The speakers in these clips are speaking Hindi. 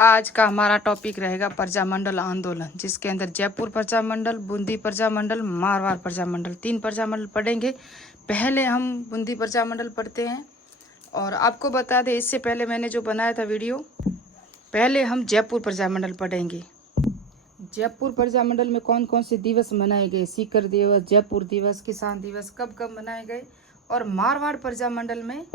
आज का हमारा टॉपिक रहेगा प्रजामंडल आंदोलन, जिसके अंदर जयपुर प्रजामंडल, बूंदी प्रजामंडल, मारवाड़ प्रजामंडल, 3 प्रजामंडल पढ़ेंगे। पहले हम बूंदी प्रजामंडल पढ़ते हैं। और आपको बता दें, इससे पहले मैंने जो बनाया था वीडियो, पहले हम जयपुर प्रजामंडल पढ़ेंगे। जयपुर प्रजामंडल में कौन कौन से दिवस मनाए गए, सीकर दिवस, जयपुर दिवस, किसान दिवस कब कब मनाए गए। और मारवाड़ प्रजामंडल में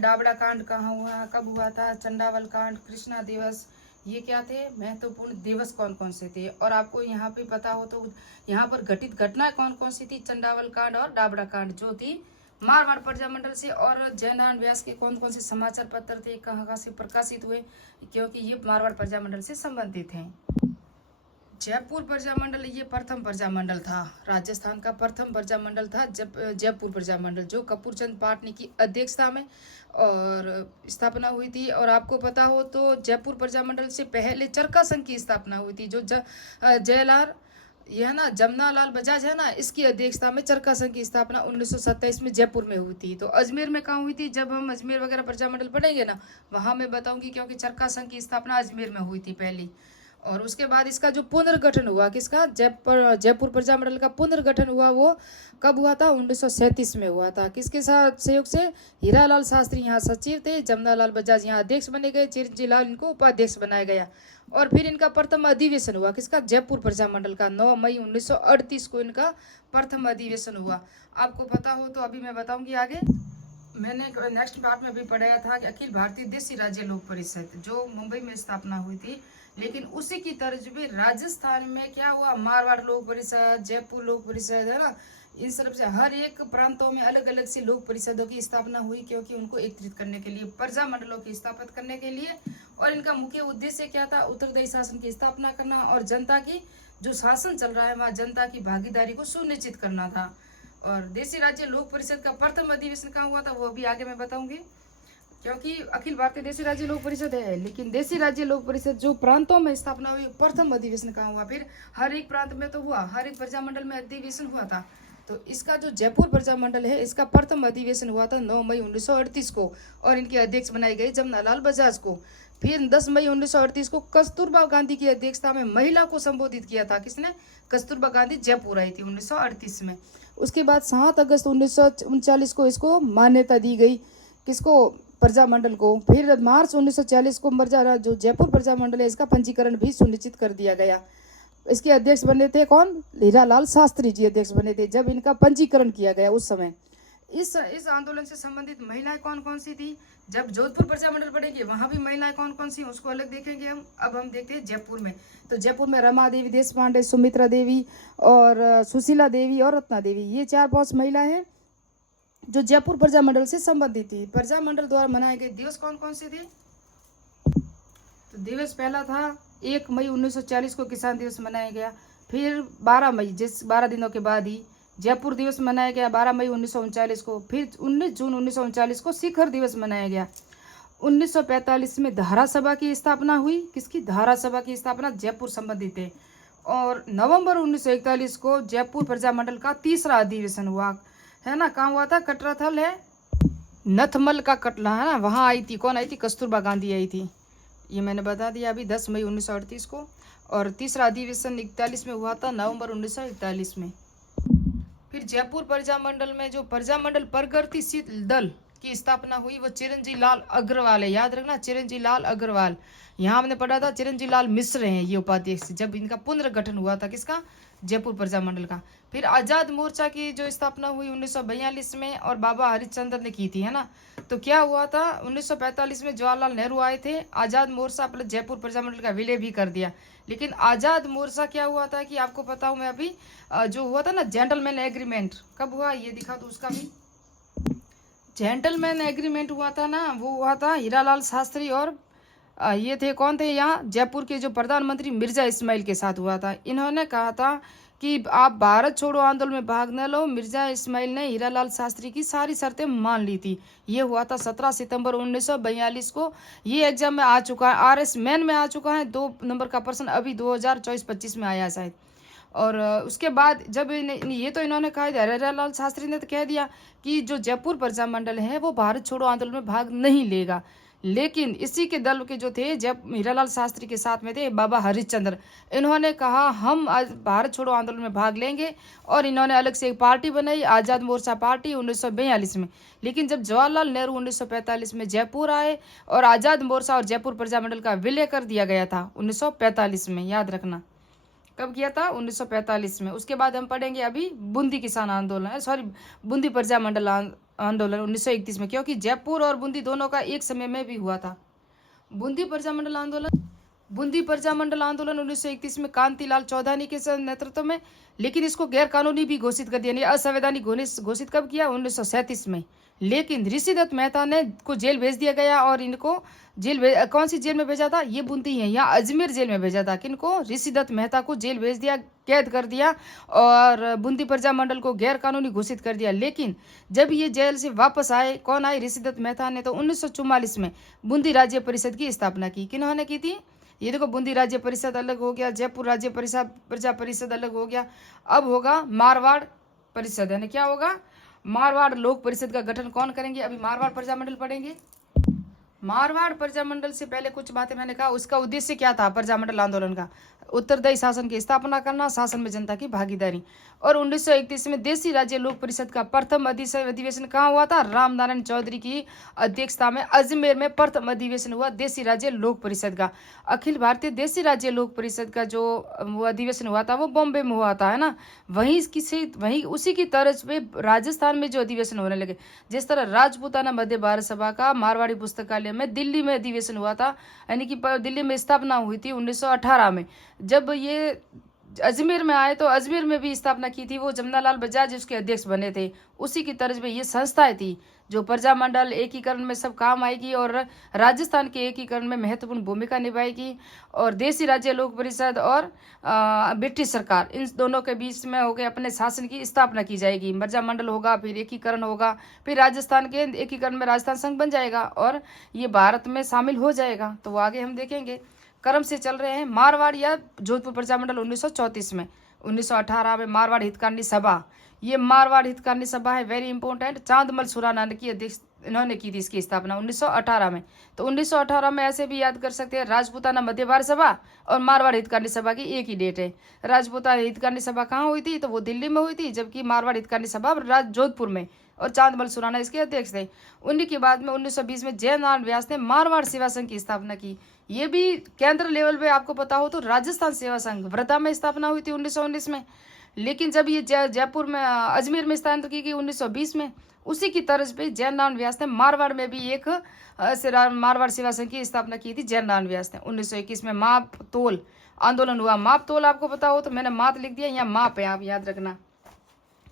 डाबड़ा कांड कहाँ हुआ, कब हुआ था, चंडावल कांड, कृष्णा दिवस, ये क्या थे, महत्वपूर्ण दिवस कौन कौन से थे। और आपको यहाँ पे पता हो तो यहाँ पर घटित घटनाएं कौन कौन सी थी, चंडावल कांड और डाबड़ा कांड जो थी मारवाड़ प्रजामंडल से। और जयनारायण व्यास के कौन कौन से समाचार पत्र थे, कहाँ कहाँ से प्रकाशित हुए, क्योंकि ये मारवाड़ प्रजामंडल से संबंधित हैं। जयपुर प्रजामंडल ये प्रथम प्रजामंडल था, राजस्थान का प्रथम प्रजामंडल था जयपुर प्रजामंडल, जो कपूर चंद पाटनी की अध्यक्षता में और स्थापना हुई थी। और आपको पता हो तो जयपुर प्रजामंडल से पहले चरखा संघ की स्थापना हुई थी, जो जयलाल यह ना जमनालाल बजाज है ना, इसकी अध्यक्षता में चरखा संघ की स्थापना 1927 में जयपुर में हुई थी। तो अजमेर में कहाँ हुई थी, जब हम अजमेर वगैरह प्रजामंडल पढ़ेंगे ना, वहाँ मैं बताऊंगी, क्योंकि चरखा संघ की स्थापना अजमेर में हुई थी पहली। और उसके बाद इसका जो पुनर्गठन हुआ, किसका, जयपुर प्रजामंडल का पुनर्गठन हुआ, वो कब हुआ था, 1937 में हुआ था। किसके साथ सहयोग से, हीरालाल शास्त्री यहाँ सचिव थे, जमनालाल बजाज यहाँ अध्यक्ष बने गए, चिरंजीव लाल इनको उपाध्यक्ष बनाया गया। और फिर इनका प्रथम अधिवेशन हुआ, किसका, जयपुर प्रजामंडल का 9 मई 1938 को इनका प्रथम अधिवेशन हुआ। आपको पता हो तो अभी मैं बताऊंगी आगे। मैंने नेक्स्ट पार्ट में भी पढ़ाया था कि अखिल भारतीय देशी राज्य लोक परिषद जो मुंबई में स्थापना हुई थी, लेकिन उसी की तर्ज पे राजस्थान में क्या हुआ, मारवाड़ लोक परिषद, जयपुर लोक परिषद है ना, इन सब से हर एक प्रांतों में अलग अलग सी लोक परिषदों की स्थापना हुई, क्योंकि उनको एकत्रित करने के लिए, प्रजामंडलों की स्थापित करने के लिए। और इनका मुख्य उद्देश्य क्या था, उत्तरदायी शासन की स्थापना करना और जनता की जो शासन चल रहा है वहाँ जनता की भागीदारी को सुनिश्चित करना था। और देशी राज्य लोक परिषद का प्रथम अधिवेशन कहाँ हुआ था, वो भी आगे मैं बताऊंगी, क्योंकि अखिल भारतीय देशी राज्य लोक परिषद है, लेकिन देशी राज्य लोक परिषद जो प्रांतों में स्थापना हुई, प्रथम अधिवेशन कहाँ हुआ। फिर हर एक प्रांत में तो हुआ, हर एक प्रजामंडल में अधिवेशन हुआ था। तो इसका जो जयपुर प्रजामंडल है, इसका प्रथम अधिवेशन हुआ था 9 मई 1938 को, और इनके अध्यक्ष बनाए गए जमनालाल बजाज को। फिर 10 मई 1938 को कस्तूरबा गांधी की अध्यक्षता में महिला को संबोधित किया था, किसने, कस्तूरबा गांधी जयपुर आई थी 1938 में। उसके बाद 7 अगस्त 1939 को इसको मान्यता दी गई, किसको, प्रजामंडल को। फिर मार्च 1940 को जो जयपुर प्रजामंडल है, इसका पंजीकरण भी सुनिश्चित कर दिया गया। इसके अध्यक्ष बने थे कौन, हीरालाल शास्त्री जी अध्यक्ष बने थे जब इनका पंजीकरण किया गया उस समय। इस आंदोलन से संबंधित महिलाएं कौन कौन सी थी, जब जोधपुर प्रजामंडल पढ़ेंगे वहां भी महिलाएं कौन कौन सी, उसको अलग देखेंगे हम। अब हम देखते हैं जयपुर में। तो जयपुर में रमा देवी देश पांडे, सुमित्रा देवी और सुशीला देवी और रत्ना देवी, ये 4-5 महिलाएं हैं जो जयपुर प्रजामंडल से संबंधित थी। प्रजामंडल द्वारा मनाए गए दिवस कौन कौन से थे। तो दिवस पहला था 1 मई 1940 को किसान दिवस मनाया गया। फिर 12 मई, जिस 12 दिनों के बाद ही जयपुर दिवस मनाया गया 12 मई 1939 को। फिर 19 जून 1939 को शिखर दिवस मनाया गया। 1945 में धारा सभा की स्थापना हुई, किसकी, धारा सभा की स्थापना जयपुर संबंधित है। और नवंबर 1941 को जयपुर प्रजामंडल का तीसरा अधिवेशन हुआ, है ना, कहाँ हुआ था, कटरा थल है, नथमल का कटला है ना, वहाँ आई थी, कौन आई थी, कस्तूरबा गांधी आई थी, ये मैंने बता दिया अभी, 10 मई 1938 को। और तीसरा अधिवेशन 41 में हुआ था, नवंबर 1941 में। फिर जयपुर प्रजामंडल में जो प्रजामंडल प्रगतिशील दल की स्थापना हुई, वो चिरंजीव लाल अग्रवाल है, याद रखना, चिरंजीव लाल अग्रवाल। यहाँ हमने पढ़ा था चिरंजीव लाल मिश्र हैं ये उपाध्यक्ष, जब इनका पुनर्गठन हुआ था, किसका, जयपुर प्रजामंडल का। फिर आजाद मोर्चा की जो स्थापना हुई 1942 में, और बाबा हरिश्चंद्र ने की थी, है ना। तो क्या हुआ था, 1945 में जवाहरलाल नेहरू आए थे, आजाद मोर्चा प्लस जयपुर प्रजामंडल का विलय भी कर दिया। लेकिन आजाद मोर्चा क्या हुआ था कि आपको पता हूँ मैं अभी, जो हुआ था ना जेंटलमैन एग्रीमेंट, कब हुआ ये दिखा दो उसका भी। जेंटलमैन एग्रीमेंट हुआ था ना, वो हुआ था हीरालाल शास्त्री और ये थे, कौन थे यहाँ, जयपुर के जो प्रधानमंत्री मिर्जा इस्माइल के साथ हुआ था। इन्होंने कहा था कि आप भारत छोड़ो आंदोलन में भाग न लो। मिर्जा इस्माइल ने हीरालाल शास्त्री की सारी शर्तें मान ली थी। ये हुआ था 17 सितंबर 1942 को। ये एग्जाम में आ चुका है, RS मेन में आ चुका है, 2 नंबर का प्रश्न अभी 2024-25 में आया शायद। और उसके बाद जब ये तो इन्होंने कहा, हीरालाल शास्त्री ने तो कह दिया कि जो जयपुर प्रजामंडल है वो भारत छोड़ो आंदोलन में भाग नहीं लेगा। लेकिन इसी के दल के जो थे, जब हीरालाल शास्त्री के साथ में थे बाबा हरिश्चंद्र, इन्होंने कहा हम आज भारत छोड़ो आंदोलन में भाग लेंगे, और इन्होंने अलग से एक पार्टी बनाई, आज़ाद मोर्चा पार्टी 1942 में। लेकिन जब जवाहरलाल नेहरू 1945 में जयपुर आए और आज़ाद मोर्चा और जयपुर प्रजामंडल का विलय कर दिया गया था 1945 में, याद रखना कब किया था, 1945 में। उसके बाद हम पढ़ेंगे अभी बूंदी किसान आंदोलन, सॉरी बूंदी प्रजामंडल आंदोलन 1931 में, क्योंकि जयपुर और बूंदी दोनों का एक समय में भी हुआ था। बूंदी प्रजामंडल आंदोलन 1931 में कांतिलाल चौधानी के नेतृत्व में, लेकिन इसको गैर कानूनी भी घोषित कर दिया, यानी असंवैधानिक घोषित कब किया, 1937 में। लेकिन ऋषिदत्त मेहता ने को जेल भेज दिया गया, और इनको कौन सी जेल में भेजा था, ये बूंदी है, यहाँ अजमेर जेल में भेजा था। किनको, ऋषिदत्त मेहता को जेल भेज दिया, कैद कर दिया, और बूंदी प्रजामंडल को गैर कानूनी घोषित कर दिया। लेकिन जब ये जेल से वापस आए, कौन आए, ऋषिदत्त मेहता ने, तो 1944 में बूंदी राज्य परिषद की स्थापना की। किन्होंने की थी, ये देखो, बूंदी राज्य परिषद अलग हो गया, जयपुर राज्य परिषद प्रजा परिषद अलग हो गया। अब होगा मारवाड़ परिषद, यानी क्या होगा, मारवाड़ लोक परिषद का गठन कौन करेंगे। अभी मारवाड़ प्रजामंडल पढ़ेंगे। मारवाड़ प्रजामंडल से पहले कुछ बातें मैंने कहा, उसका उद्देश्य क्या था प्रजामंडल आंदोलन का, उत्तरदायी शासन की स्थापना करना, शासन में जनता की भागीदारी। और 1931 में देसी राज्य लोक परिषद का प्रथम अधिवेशन कहाँ हुआ था, रामनारायण चौधरी की अध्यक्षता में अजमेर में प्रथम अधिवेशन हुआ देसी राज्य लोक परिषद का। अखिल भारतीय देसी राज्य लोक परिषद का जो वो अधिवेशन हुआ था, वो बॉम्बे में हुआ था, है ना। वहीं उसी की तर्ज पे राजस्थान में जो अधिवेशन होने लगे, जिस तरह राजपूताना मध्य भारत सभा का मारवाड़ी पुस्तकालय में दिल्ली में अधिवेशन हुआ था, यानी कि दिल्ली में स्थापना हुई थी 1918 में। जब ये अजमेर में आए तो अजमेर में भी स्थापना की थी, वो जमनालाल बजाज उसके अध्यक्ष बने थे। उसी की तर्ज पे ये संस्थाएं थी जो प्रजामंडल एकीकरण में सब काम आएगी और राजस्थान के एकीकरण में महत्वपूर्ण भूमिका निभाएगी। और देसी राज्य लोक परिषद और ब्रिटिश सरकार, इन दोनों के बीच में हो गए अपने शासन की स्थापना की जाएगी। प्रजामंडल होगा, फिर एकीकरण होगा, फिर राजस्थान के एकीकरण में राजस्थान संघ बन जाएगा और ये भारत में शामिल हो जाएगा। तो वो आगे हम देखेंगे, क्रम से चल रहे हैं। मारवाड़ या जोधपुर प्रजामंडल 1934 में, 1918 में मारवाड़ हितकारिणी सभा, ये मारवाड़ हितकारिणी सभा है, वेरी इंपॉर्टेंट। चांदमल सुराना की अध्यक्ष इन्होंने की थी इसकी स्थापना 1918 में। तो 1918 में ऐसे भी याद कर सकते हैं, राजपूताना मध्य भारत सभा और मारवाड़ हितकारिणी सभा की एक ही डेट है। राजपूताना हितकारिणी सभा कहाँ हुई थी, तो वो दिल्ली में हुई थी, जबकि मारवाड़ हितकारिणी सभा जोधपुर में, और चांदमल सुराना इसके अध्यक्ष थे। उन्हीं के बाद में 1920 में जयनारायण व्यास ने मारवाड़ सेवा संघ की स्थापना की। ये भी केंद्र लेवल पे आपको पता हो तो राजस्थान सेवा संघ वर्धा में स्थापना हुई थी 1919 में। लेकिन जब ये जयपुर में अजमेर में स्थानांतरित की गई 1920 में, उसी की तर्ज पे जयनारायण व्यास ने मारवाड़ में भी एक मारवाड़ सेवा संघ की स्थापना की थी जयनारायण व्यास ने। 1921 में माप तोल आंदोलन हुआ। माप तोल आपको पता हो तो मैंने माप लिख दिया, यहाँ माप है, आप याद रखना।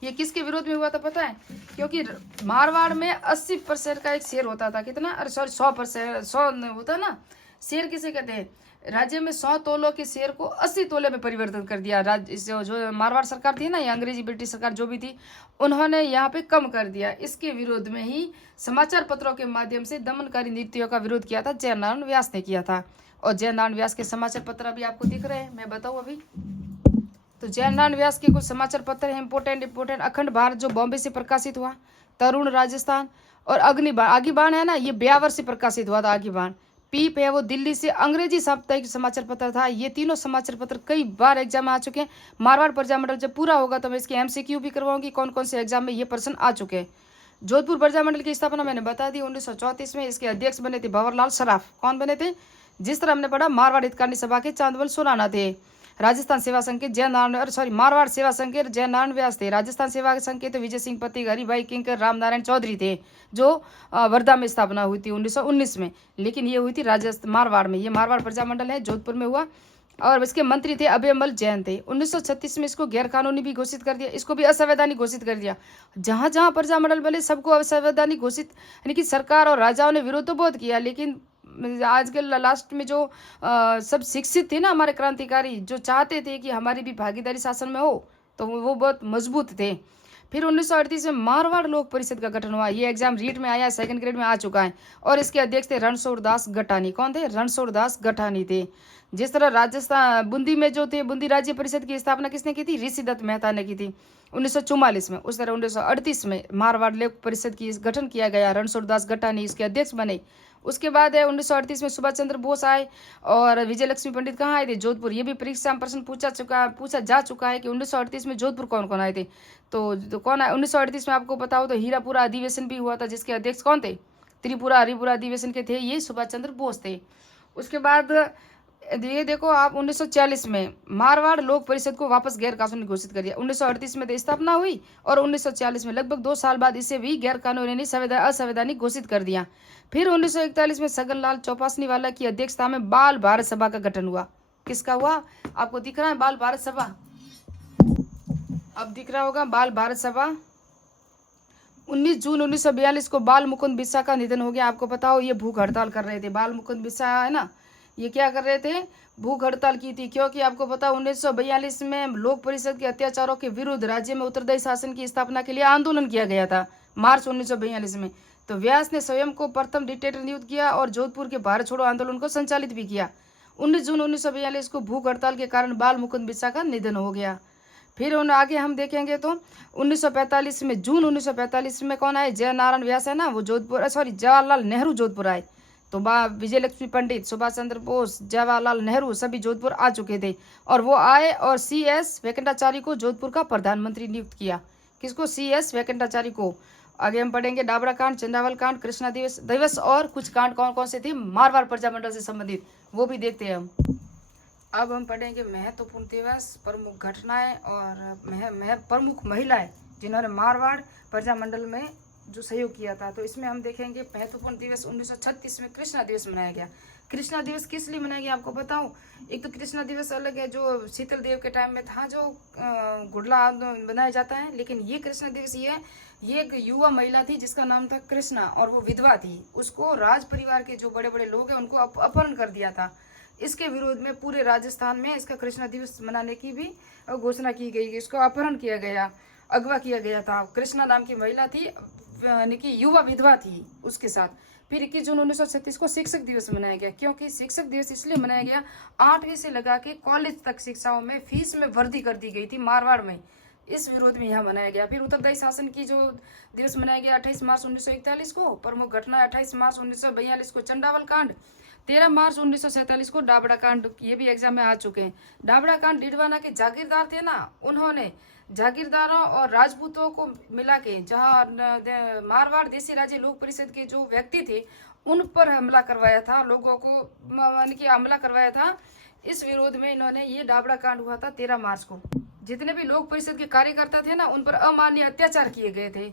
ये किसके विरोध में हुआ था पता है, क्योंकि मारवाड़ में 80% का एक शेर होता था, कितना, अरे सॉरी 100%, 100 होता ना शेर, किसे कहते हैं, राज्य में 100 तोलों के शेर को 80 तोले में परिवर्तन कर दिया। जो मारवाड़ सरकार थी ना, ये अंग्रेजी ब्रिटिश सरकार जो भी थी, उन्होंने यहाँ पे कम कर दिया। इसके विरोध में ही समाचार पत्रों के माध्यम से दमनकारी नीतियों का विरोध किया था, जयनारायण व्यास ने किया था। और जयनारायण व्यास के समाचार पत्र अभी आपको दिख रहे हैं, मैं बताऊँ अभी। तो जयनारायण व्यास के कुछ समाचार पत्र हैं इंपोर्टेंट। अखंड भारत जो बॉम्बे से प्रकाशित हुआ, तरुण राजस्थान, और आगीबाण है ना, ये ब्यावर से प्रकाशित हुआ था। आगीबाण पीप है वो दिल्ली से अंग्रेजी साप्ताहिक समाचार पत्र था। ये तीनों समाचार पत्र कई बार एग्जाम में आ चुके हैं। मारवाड़ प्रजामंडल जब पूरा होगा तो मैं इसके MCQ भी करवाऊंगी, कौन कौन से एग्जाम में ये प्रश्न आ चुके हैं। जोधपुर प्रजामंडल की स्थापना मैंने बता दी 1934 में। इसके अध्यक्ष बने थे भंवरलाल सराफ। कौन बने थे, जिस तरह हमने पढ़ा मारवाड़ हितकारिणी सभा के चांदमल सुराना थे। राजस्थान सेवा संघ के मारवाड़ सेवा संघ के जयनारायण व्यास थे। राजस्थान सेवा संघ के तो विजय सिंह पति, हरिभाई किंकर, रामनारायण चौधरी थे, जो वर्धा में स्थापना हुई थी 1919 में। लेकिन ये हुई थी राजस्थान मारवाड़ में। ये मारवाड़ प्रजामंडल है, जोधपुर में हुआ, और इसके मंत्री थे अभयमल जैन थे। 1936 में इसको गैर कानूनी भी घोषित कर दिया, इसको भी असंवैधानिक घोषित कर दिया। जहां जहां प्रजामंडल बने सबको असंवैधानिक घोषित, यानी कि सरकार और राजाओं ने विरोध तो बहुत किया, लेकिन आज के लास्ट में जो सब शिक्षित थे ना हमारे क्रांतिकारी, जो चाहते थे कि हमारी भी भागीदारी शासन में हो, तो वो बहुत मजबूत थे। फिर 1938 में मारवाड़ लोक परिषद का गठन हुआ। ये एग्जाम रीट में आया, 2nd ग्रेड में आ चुका है। और इसके अध्यक्ष थे रणछोड़ दास गठानी। कौन थे, रणछोड़ दास गठानी थे। जिस तरह राजस्थान बूंदी में जो थे, बूंदी राज्य परिषद की स्थापना किसने की थी, ऋषिदत्त मेहता ने की थी 1944 में। उस तरह 1938 में मारवाड़ लोक परिषद की गठन किया गया, रणछोड़ दास गठानी इसके अध्यक्ष बने। उसके बाद है 1938 में सुभाष चंद्र बोस आए और विजय लक्ष्मी पंडित कहाँ आए थे? जोधपुर। ये भी परीक्षा में प्रश्न पूछा जा चुका है कि 1938 में जोधपुर कौन कौन आए थे। तो कौन आए 1938 में? आपको पता हो तो हीरापुरा अधिवेशन भी हुआ था, जिसके अध्यक्ष कौन थे? त्रिपुरा हरिपुरा अधिवेशन के थे ये सुभाष चंद्र बोस थे। उसके बाद ये देखो आप 1940 में मारवाड़ लोक परिषद को वापस गैर कानूनी घोषित कर दिया। 1938 में तो स्थापना हुई और 1940 में लगभग 2 साल बाद इसे भी गैर कानूनी असंवैधानिक घोषित कर दिया। फिर 1941 में सगनलाल चौपासीवाला की अध्यक्षता में बाल भारत सभा का गठन हुआ। किसका हुआ? आपको दिख रहा है बाल भारत सभा, अब दिख रहा होगा बाल भारत सभा। 19 जून 1942 को बाल मुकुंद बिस्सा का निधन हो गया। आपको पता हो ये भूख हड़ताल कर रहे थे, बाल मुकुंद बिस्सा है ना, ये क्या कर रहे थे? भूख हड़ताल की थी, क्योंकि आपको पता 1942 में लोक परिषद के अत्याचारों के विरुद्ध राज्य में उत्तरदायी शासन की स्थापना के लिए आंदोलन किया गया था मार्च 1942 में। तो व्यास ने स्वयं को प्रथम डिक्टेटर नियुक्त किया और जोधपुर के भारत छोड़ो आंदोलन को संचालित भी किया। 19 जून 1942 को भूख हड़ताल के कारण बाल मुकुंद बिस्सा का निधन हो गया। फिर आगे हम देखेंगे तो 1945 में जून 1945 में कौन आए? जय नारायण व्यास है ना, वो जोधपुर जवाहरलाल नेहरू जोधपुर आए। तो विजय लक्ष्मी पंडित, सुभाष चंद्र बोस, जवाहरलाल नेहरू सभी जोधपुर आ चुके थे और वो आए और CS वेंकटाचार्य को जोधपुर का प्रधानमंत्री नियुक्त किया। किसको? CS वेंकटाचार्य को। आगे हम पढ़ेंगे डाबरा कांड, चंदावल कांड, कृष्णा दिवस और कुछ कांड कौन कौन से थे मारवाड़ प्रजामंडल से संबंधित, वो भी देखते हैं हम। अब हम पढ़ेंगे महत्वपूर्ण दिवस, प्रमुख घटनाएं और प्रमुख महिलाएं जिन्होंने मारवाड़ प्रजामंडल में जो सहयोग किया था। तो इसमें हम देखेंगे महत्वपूर्ण दिवस 1936 में कृष्णा दिवस मनाया गया। कृष्णा दिवस किस लिए मनाया गया आपको बताऊं? एक तो कृष्णा दिवस अलग है, जो शीतल देव के टाइम में था, जो गुड़ला बनाया जाता है, लेकिन ये कृष्णा दिवस ये एक युवा महिला थी जिसका नाम था कृष्णा और वो विधवा थी। उसको राज परिवार के जो बड़े बड़े लोग हैं उनको अपहरण कर दिया था। इसके विरोध में पूरे राजस्थान में इसका कृष्णा दिवस मनाने की भी घोषणा की गई। इसको अपहरण किया गया, अगवा किया गया था। कृष्णा नाम की महिला थी, यानी कि युवा विधवा थी उसके साथ। फिर 21 जून 1936 को शिक्षक दिवस मनाया गया, क्योंकि शिक्षक दिवस इसलिए मनाया गया 8वीं से लगा के कॉलेज तक शिक्षाओं में फीस में वृद्धि कर दी गई थी मारवाड़ में, इस विरोध में यहाँ मनाया गया। फिर उत्तरदायी शासन की जो दिवस मनाया गया 28 मार्च 1941 को। प्रमुख घटना 28 मार्च 1942 को चंडावल कांड, 13 मार्च 1947 को डाबड़ा कांड, ये भी एग्जाम में आ चुके हैं। डाबड़ा कांड डिडवाना के जागीरदार थे ना, उन्होंने जागीरदारों और राजपूतों को मिला के जहाँ मारवाड़ देसी राज्य लोक परिषद के जो व्यक्ति थे उन पर हमला करवाया था, लोगों को यानी कि हमला करवाया था। इस विरोध में इन्होंने ये डाबड़ा कांड हुआ था 13 मार्च को। जितने भी लोक परिषद के कार्यकर्ता थे ना उन पर अमानवीय अत्याचार किए गए थे,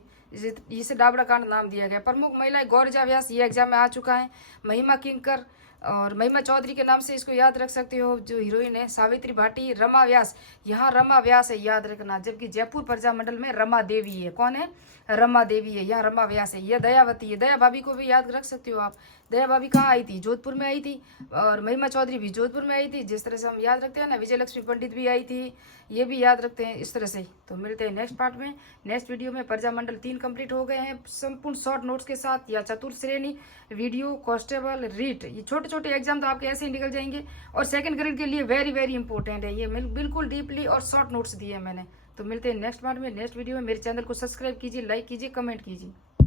इसे डाबड़ा कांड नाम दिया गया। प्रमुख महिलाएं गौरजा व्यास, ये एग्जाम में आ चुका है। महिमा किंकर और महिमा चौधरी के नाम से इसको याद रख सकते हो, जो हीरोइन है। सावित्री भाटी, रमा व्यास, यहाँ रमा व्यास है याद रखना, जबकि जयपुर प्रजामंडल में रमा देवी है। कौन है? रमा देवी है, यहाँ रमा व्यास है। यह दयावती है, दया भाभी को भी याद रख सकते हो आप। दया भाभी कहाँ आई थी? जोधपुर में आई थी। और महिमा चौधरी भी जोधपुर में आई थी, जिस तरह से हम याद रखते हैं ना। विजय लक्ष्मी पंडित भी आई थी, ये भी याद रखते हैं इस तरह से। तो मिलते हैं नेक्स्ट पार्ट में, नेक्स्ट वीडियो में। प्रजामंडल 3 कंप्लीट हो गए हैं संपूर्ण शॉर्ट नोट्स के साथ, या चतुर्थ श्रेणी, वीडियो, कांस्टेबल, रीट, ये छोटे छोटे एग्जाम तो आपके ऐसे ही निकल जाएंगे। और सेकंड ग्रेड के लिए वेरी वेरी इंपॉर्टेंट है ये, बिल्कुल डीपली और शॉर्ट नोट्स दिए हैं मैंने। तो मिलते हैं नेक्स्ट पार्ट में, नेक्स्ट वीडियो में। मेरे चैनल को सब्सक्राइब कीजिए, लाइक कीजिए, कमेंट कीजिए।